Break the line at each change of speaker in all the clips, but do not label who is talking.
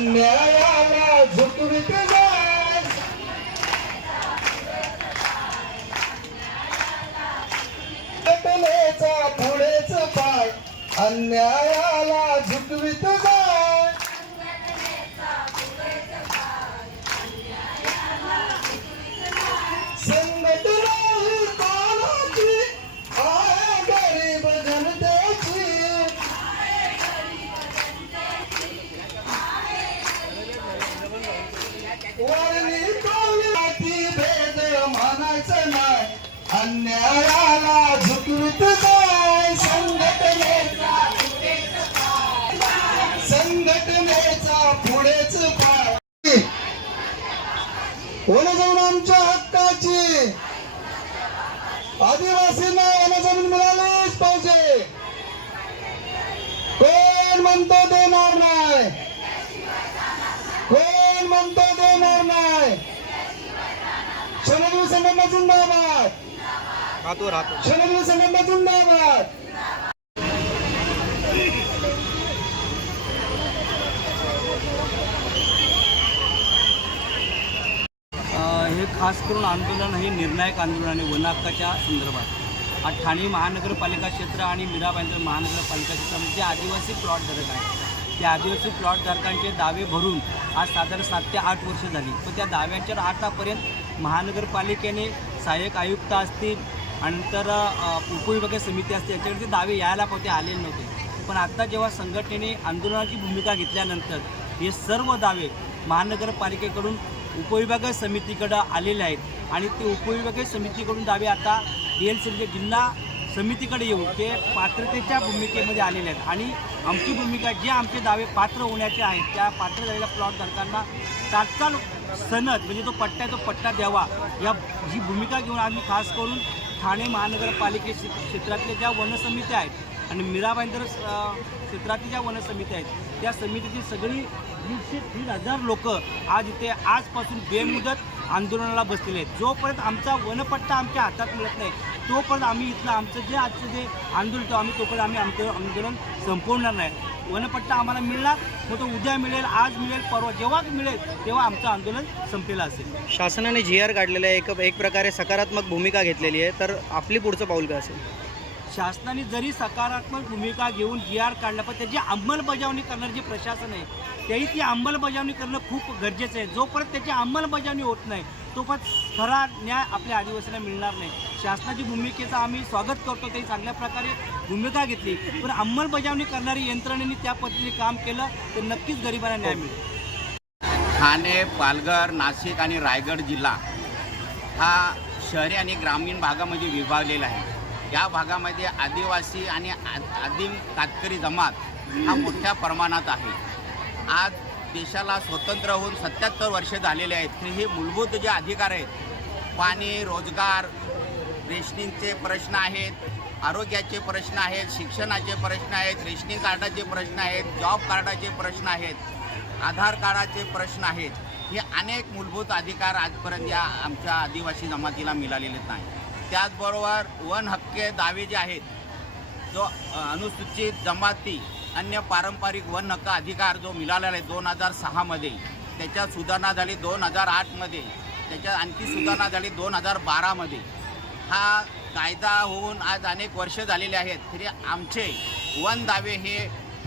अन्यायाला झुकवित जाय. पुढेच पाय. अन्यायाला झुकवित जाय. मानायचं नाही. अन्यायाला झुकवित जाय. संघटनेचा संघटनेचा पुढेच पाय. वन आमच्या हक्काची. आदिवासींना वन जमीन मिळालीच पाहिजे. कोण म्हणतो देणार नाही? कोण म्हणतो देणार नाही? संघटना जिंदाबाद
राहतो राहतो.
शनदेव संघटना जिंदाबाद
अ, हे खास करून आंदोलन हे निर्णायक आंदोलन आहे वन हक्काच्या संदर्भात. आज ठाणे महानगरपालिका क्षेत्र आणि मीरा भाईंदर महानगरपालिका क्षेत्रामध्ये जे आदिवासी प्लॉटधारक आहेत. त्या आदिवासी प्लॉटधारकांचे दावे भरून आज साधारण सात ते आठ वर्ष झाली. पण त्या दाव्यांच्या आतापर्यंत महानगरपालिकेने सहाय्यक आयुक्त असतील नंतर उपविभागीय समिती असतील याच्याकडे ते दावे यायला पावते आलेले नव्हते. पण आत्ता जेव्हा संघटनेने आंदोलनाची भूमिका घेतल्यानंतर हे सर्व दावे महानगरपालिकेकडून उपविभागीय समितीकडं आलेले आहेत. आणि ते उपविभागीय समितीकडून दावे आता डी एल सी जिल्हा समितीकडे येऊन ते पात्रतेच्या भूमिकेमध्ये आलेले आहेत. आणि आमची भूमिका जे आमचे दावे पात्र होण्याचे आहेत त्या पात्र झालेल्या प्लॉट धारकांना तात्काळ सनद म्हणजे जो पट्टा आहे तो पट्टा द्यावा. या ही भूमिका घेऊन आम्ही खास करून ठाणे महानगरपालिके क्षेत्रातल्या ज्या वनसमित्या आहेत आणि मीराबाईंदर क्षेत्रातील ज्या वनसमित्या आहेत त्या समितीची सगळी दीडशे दीड हजार लोक आज इथे आजपासून बेमुदत आंदोलनाला बसलेले आहेत. जोपर्यंत आमचा वनपट्टा आमच्या हातात मिळत नाही तोपर्यंत आम्ही इथलं आमचं जे आजचं जे आंदोलन तो आम्ही तोपर्यंत आम्ही आमचं आंदोलन संपवणार नाही. वनपट्टा आम्हाला मिळणार मग तो उद्या मिळेल आज मिळेल परवा जेव्हा मिळेल तेव्हा आमचं आंदोलन संपलेलं असेल.
शासनाने जी आर काढलेलं आहे एक एक प्रकारे सकारात्मक भूमिका घेतलेली आहे तर आपली पुढचं पाऊल काय असेल?
शासनाने जरी सकारात्मक भूमिका घेऊन जी आर काढला पण त्याची अंमलबजावणी करणारं जे प्रशासन आहे त्याही ती अंमलबजावणी करणं खूप गरजेचं आहे. जोपर्यंत त्याची अंमलबजावणी होत नाही तोपर्यंत खरा न्याय आपल्या आदिवासींना मिळणार नाही. शासनाची भूमिकेचं आम्ही स्वागत करतो ते चांगल्या प्रकारे भूमिका घेतली. पण अंमलबजावणी करणारी यंत्रणेने त्या पद्धतीने काम केलं तर नक्कीच गरिबांना न्याय मिळेल.
ठाणे पालघर नाशिक आणि रायगड जिल्हा हा शहरी आणि ग्रामीण भागामध्ये विभागलेला आहे. या भागामध्ये आदिवासी आणि आ- आदिम कातकरी जमात हा मोठ्या प्रमाणात आहे. आज देशाला स्वतंत्र होऊन सत्याहत्तर वर्षे झालेले आहेत. हे मूलभूत जे अधिकार आहेत पाणी रोजगार रेशनिंगचे प्रश्न आहेत आरोग्याचे प्रश्न आहेत शिक्षणाचे प्रश्न आहेत रेशनिंग कार्डाचे प्रश्न आहेत जॉब कार्डाचे प्रश्न आहेत आधार कार्डाचे प्रश्न आहेत. हे अनेक मूलभूत अधिकार आजपर्यंत या आमच्या आदिवासी जमातीला मिळालेले नाही. त्याचबरोबर वन हक्के दावे जे आहेत जो अनुसूचित जमाती अन्य पारंपरिक वन हक्क अधिकार जो मिळालेला आहे दोन हजार सहामध्ये त्याच्यात सुधारणा झाली दोन हजार आठमध्ये त्याच्यात आणखी सुधारणा झाली दोन हजार बारामध्ये हा कायदा होऊन आज अनेक वर्ष झालेले आहेत तरी आमचे वन दावे हे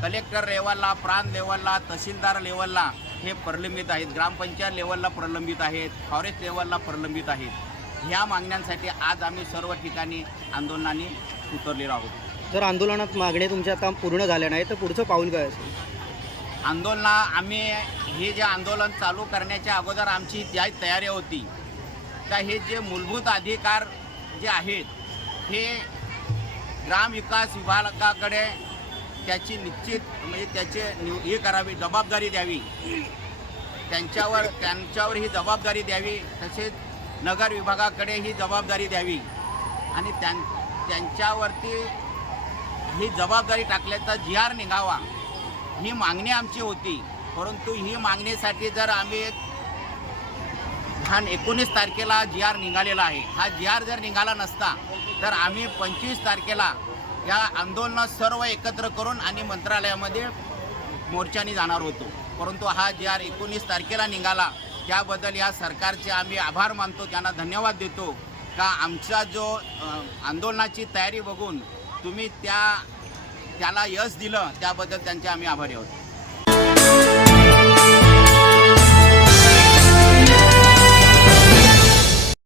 कलेक्टर लेवलला प्रांत लेवलला तहसीलदार लेवलला हे प्रलंबित आहेत ग्रामपंचायत लेवलला प्रलंबित आहेत फॉरेस्ट लेवलला प्रलंबित आहेत. ह्या मागण्यांसाठी आज आम्ही सर्व ठिकाणी आंदोलनाने उतरलेलो आहोत.
जर आंदोलनात मागण्या तुमच्या आता पूर्ण झाल्या नाही तर पुढचं पाऊल काय असेल?
आंदोलना आम्ही हे जे आंदोलन चालू करण्याच्या अगोदर आमची ज्या तयारी होती का हे जे मूलभूत अधिकार जे आहेत हे ग्रामविकास विभागाकडे त्याची निश्चित म्हणजे त्याचे निव हे करावी जबाबदारी द्यावी. त्यांच्यावर त्यांच्यावर ही जबाबदारी द्यावी तसेच नगर विभागाकडे ही जबाबदारी द्यावी. आणि त्यां त्यांच्यावरती ही जबाबदारी टाकल्याचा जी आर निघावा ही मागणी आमची होती. परंतु ही मागणीसाठी जर आम्ही हा एकोणीस तारखेला जी आर निघालेला आहे. हा जी आर जर निघाला नसता तर आम्ही पंचवीस तारखेला या आंदोलनात सर्व एकत्र करून आणि मंत्रालयामध्ये मोर्चाने जाणार होतो. परंतु हा जी आर एकोणीस तारखेला निघाला त्याबद्दल या सरकारचे आम्ही आभार मानतो त्यांना धन्यवाद देतो. का आमचा जो आंदोलनाची तयारी बघून तुम्ही त्या त्याला यश दिलं त्याबद्दल त्यांचे आम्ही आभारी आहोत.